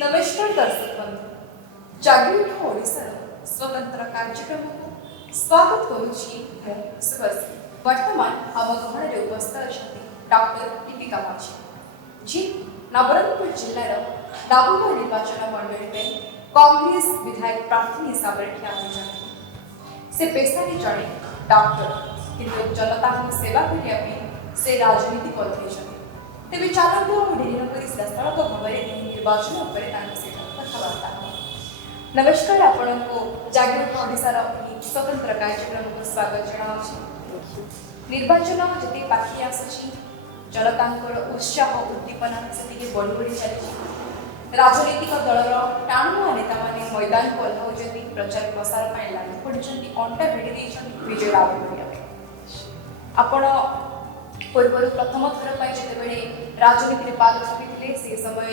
नमस्कार दर्शक बंधु जागृत ओडिशार स्वतंत्र कार्यक्रम को स्वागत करुछि सुभाषी वर्तमान आम गहन उपस्थित अच्छा डॉक्टर दीपिका माझी जी नवरंगपुर जिलार डाबुगा निर्वाचन मंडली में कांग्रेस विधायक प्रार्थी हिसाब से ठिया होइछथि से पेशारे जड़े डॉक्टर किंतु जनता को सेवा करने से राजनीति करते तेज चलतु डेरी नक सीधासख भाव में निर्वाचन कथबार्ता नमस्कार आपण को जागृत ओडिशार स्वतंत्र कार्यक्रम को स्वागत जनावि निर्वाचन जति पाखी आसुची जनतांकर उत्साह उद्दीपना से बढ़ी बढ़ी चली राजनीतिक दलर टाणुआ नेता मैंने मैदान को ओह्लाउଛନ୍ତି प्रचार प्रसार लगी पड़ते अंटा भिड़ी विजय लाभ करने आपण पूर्व प्रथम थर पर जिते राजनीति में पाद रखी से समय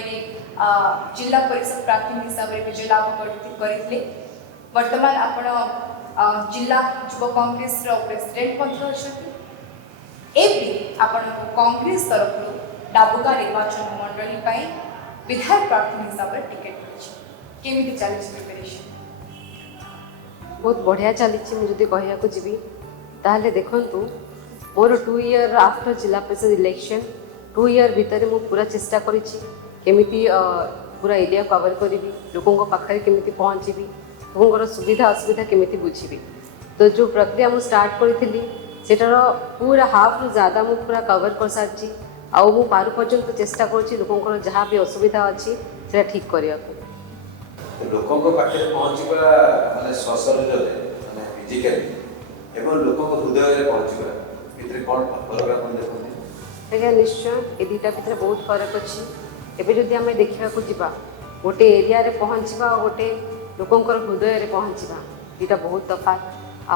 जिला परिषद प्रार्थी हिसाब से विजय लाभ करते वर्तमान आपण जिला युव कांग्रेस प्रेसिडेंट अच्छा कांग्रेस तरफ डाबुगा निर्वाचन मंडली विधायक प्रार्थी हिसाब से टिकेट केमी चली प्रिपेरेशन बहुत बढ़िया चली मुझे कहवाक जी ताहले देखंतु मोर 2 ईयर आफ्टर जिला परिषद इलेक्शन 2 ईयर भितर मु पूरा चेष्टा करिछि केमिति पूरा एरिया कवर करी लोकों पाखे केमिति पहुँची लोकों सुविधा असुविधा केमिति बुझी तो जो प्रक्रिया मु स्टार्ट करी सेटार पूरा हाफ रु ज़्यादा मु पूरा कवर कर सारी आउ मु पारु पर्यंत चेष्टा करुँची लोकों जहाँ भी असुविधा अच्छी से ठीक करने को लोकों पाखे पहुँचवा माने सशरीर माने फिजिकली एवं लोकों हृदय पहुँचवा भितर कौन फरक आप देखते आज्ञा निश्चय ये दुटा भितर बहुत फरक अच्छी एवं जदि आम देखा जा गोटे एरिया रे पहुँचवा और गोटे लोकों हृदय रे पहुँचवा दुटा बहुत तफात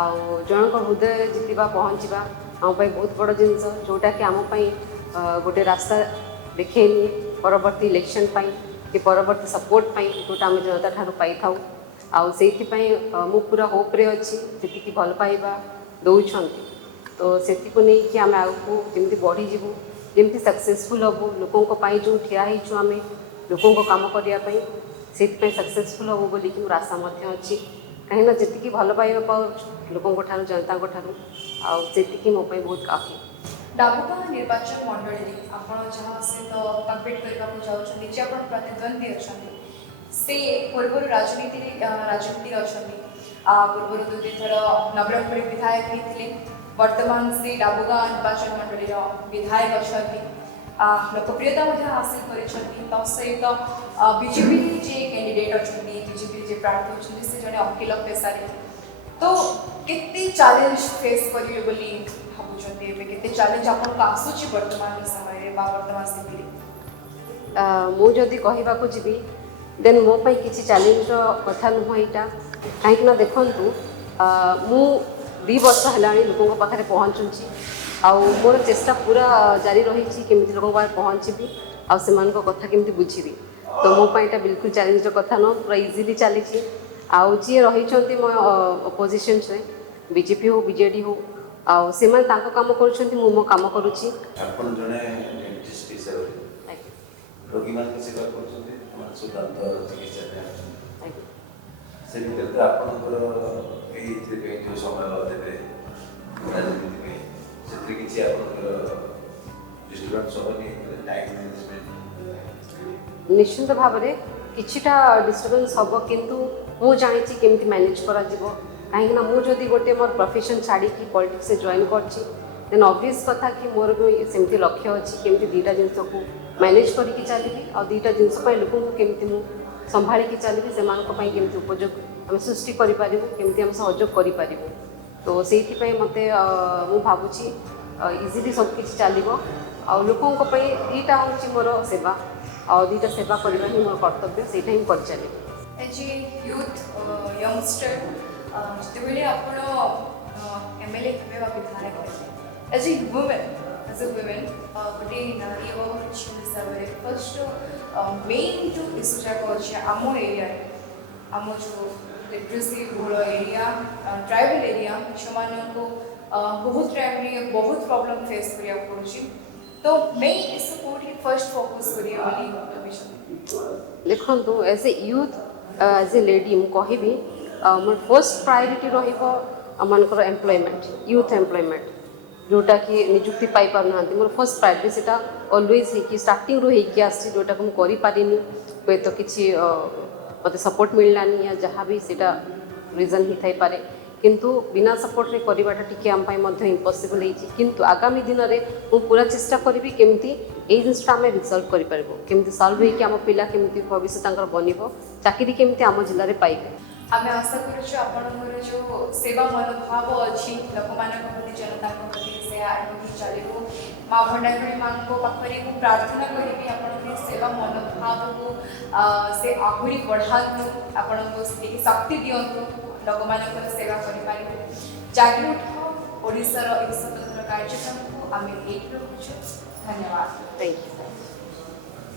आउ जनक हृदय जीतवा पहुँचवा आम बहुत बड़ जिनस जोटा कि आम गोटे रास्ता देखेनी परवर्ती इलेक्शन कि परवर्ती सपोर्ट जोटा आम जनता ठार पाई था आउ से मु पूरा होप्रे अच्छी जी भल पाइबा दौरान तो से नहीं आम आगे जमी बढ़ीजु जमी सक्सेसफुल हबू लोकों जो ठिया आम लोकों काम करने से सक्सेसफुल हबू बोली मोर आशा अच्छी कहीं जी भल पाइबा पाऊ लोकों जनता आती मो बहुत काफी डाबुगा निर्वाचन मंडली आपण जहाँ सहित कम्पीट करने प्रतिद्वंदी अच्छा से पूर्व राजनीति अच्छा पूर्व 2 थर नवरंगपुर विधायक होते वर्तमान से डाबुगा निर्वाचन मंडली विधायक अच्छा लोकप्रियता हासिल कर सहित बीजेपी जे कैंडिडेट अच्छा बीजेपी जे प्रार्थी अच्छा से जड़े वकिल पेशारे तो केते चैलेंज फेस करेंगे बोली भावुंटे केते चैलेंज आपको आसूची वर्तमान समय वर्तमान स्थिति मुझे कहवाक जी देन मो किसी चैलेंज कथा नुह यहाँ कहीं देखूँ मु 2 वर्ष है लोकों पाखे पहुँचुची आउ मोर चेष्टा पूरा जारी रही केमी लोकों पाखे पहुँची आसान कथा केमी बुझी तो मोटा बिल्कुल चैलेंज कथा न पूरा इजिली चली आउ जी रही मो अपोजिशन से बीजेपी हो बीजेडी हो आउ से काम कर मो काम करुँची रोगी मान सेवा करछन्ते हमर सुदांत चिकित्सा से भितर आपनकर एई जे जो समय देबे राजनीति में से किछि आपनकर डिस्टर्बेंस होबनी टाइम मैनेजमेंट निश्चित भाव में किछिटा डिस्टर्बेंस हम किंतु मु जानी केमती मैनेज करा कहीं मुझे गोटे मोर प्रोफेशन छाड़ी पॉलिटिक्स से जॉइन करछि देन ऑब्वियस कथा कि मोर भी सेमती लक्ष्य अच्छी केमती 2टा जिनस को मैनेज करके चलिए और 2टा जिनस लोक केमती मु संभाली चलिए से केमती उपयोग आम सृष्टि करें आम सहयोग करें तो से मत मु भावुची इजिली सबकि चलो आ लोकों 2टा हूँ मोर सेवा और 2टा सेवा करने ही मोर कर्तव्य से ही कर चलिए एज ए यूथ यंगस्टर जिते आप एमएलए थे विधायक एज ए वुमेन गोटे नारी हिसाब से फर्स्ट मेन जो इश्यू जाक अच्छे आम एरिया आम जो लिटरेसी बहुल एरिया ट्राइबल एरिया झील को बहुत टाइम बहुत प्रॉब्लम फेस करा पड़ी तो मेन इश्यू कौटी फर्स्ट फोकस करिए बोली भाविछन? देखो as a youth as a lady मु कहबी मोर फर्स्ट प्रायोरीटी रहिबो आमनकर एम्प्लॉयमेंट यूथ एम्प्लॉयमेंट जोटा कि निजुक्ति पाई पार ना मोर फर्स्ट प्रायोरीटी सेटा ऑलवेज है कि स्टार्टिंग रो है कि आसी जोटा को मु करि पारिनी कोई तो किछि मते सपोर्ट मिललानी या जहाँ भी सेटा रीजन ही थाई पारे किंतु बिना सपोर्ट रे करिबाटा टिके आम पाई मध्ये इम्पॉसिबल है किंतु आगामी दिन रे मु पूरा चेष्टा करिबी केमती एई जिनिसटा आमे रिजल्व करि परबो केमती सॉल्व है कि आम पिला केमती भविष्य तांकर बनिबो चाकरी केमती आम जिल्ला रे पाइबे आमे आशा करूछु आपनकर जो सेवा मनोभाव अछि लोकमानक प्रति जनताक प्रति से आगि चलिबो माँ भंडारी माँ को पाखरे मु प्रार्थना करिबी आपनकर सेवा मनोभाव को से आहुरी बढ़ातु आपनको से शक्ति दियंतु लोकमानकर सेवा करि पारिबे जागि उठ ओडिसा रो एक स्वतंत्र कार्यक्रम को आमे एक रखुछु धन्यवाद थैंक यू